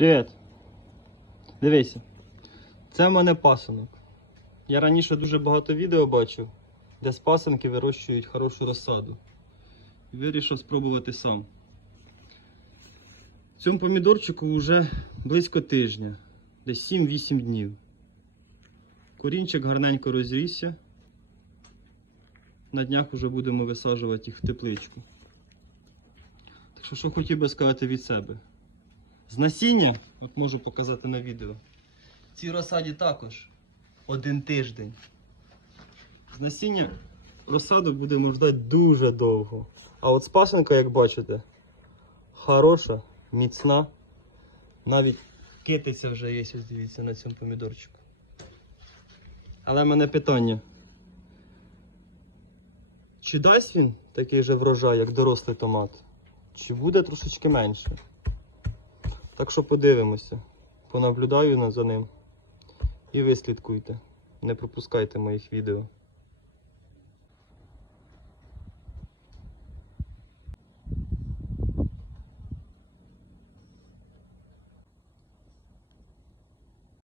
Привіт. Дивися. Це в мене пасинок. Я раніше дуже багато відео бачив, де з пасинки вирощують хорошу розсаду. Вирішив спробувати сам. Цьому помідорчику вже близько тижня, десь 7-8 днів. Корінчик гарненько розрісся. На днях вже будемо висаджувати їх в тепличку. Так що, що хотів би сказати від себе? З насіння, от можу показати на відео. Цій розсаді також один тиждень. З насіння розсаду будемо ждати дуже довго. А от спасенка, як бачите, хороша, міцна. Навіть китиця вже є, ось дивіться на цьому помідорчику. Але в мене питання. Чи дасть він такий же врожай, як дорослий томат? Чи буде трошечки менше? Так що подивимося. Понаблюдаю за ним. І ви слідкуйте. Не пропускайте моїх відео.